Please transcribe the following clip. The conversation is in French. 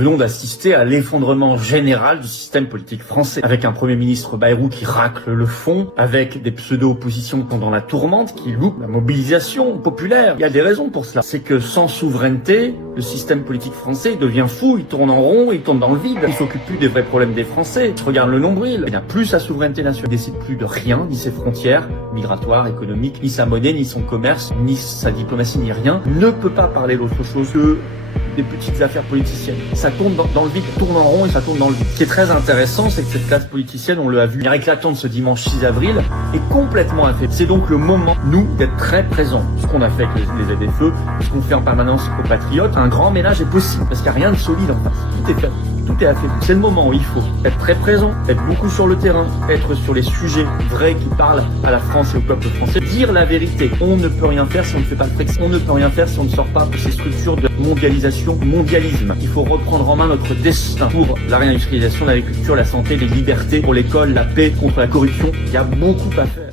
venons d'assister à l'effondrement général du système politique français, avec un Premier ministre Bayrou qui racle le fond, avec des pseudo-oppositions pendant la tourmente, qui loupent la mobilisation populaire. Il y a des raisons pour cela. C'est que sans souveraineté, le système politique français devient fou, il tourne en rond, il tourne dans le vide, il s'occupe plus des vrais problèmes des Français, il regarde le nombril, il n'a plus sa souveraineté nationale, il décide plus de rien, ni ses frontières migratoires, économiques, ni sa monnaie, ni son commerce, ni sa diplomatie, ni rien, ne peut pas parler d'autre chose que des petites affaires politiciennes. Ça tourne dans le vide, ça tourne en rond et ça tourne dans le vide. Ce qui est très intéressant, c'est que cette classe politicienne, on l'a vu, éclatante ce dimanche 6 avril, est complètement affaiblie. C'est donc le moment, nous, d'être très présents. Ce qu'on a fait avec les ZFE, ce qu'on fait en permanence aux patriotes, un grand ménage est possible, parce qu'il n'y a rien de solide en face. Tout est fait. Tout est affaibli. C'est le moment où il faut être très présent, être beaucoup sur le terrain, être sur les sujets vrais qui parlent à la France et au peuple français. Dire la vérité. On ne peut rien faire si on ne fait pas le Brexit. On ne peut rien faire si on ne sort pas de ces structures de mondialisation, mondialisme. Il faut reprendre en main notre destin pour la réindustrialisation de l'agriculture, la santé, les libertés, pour l'école, la paix, contre la corruption. Il y a beaucoup à faire.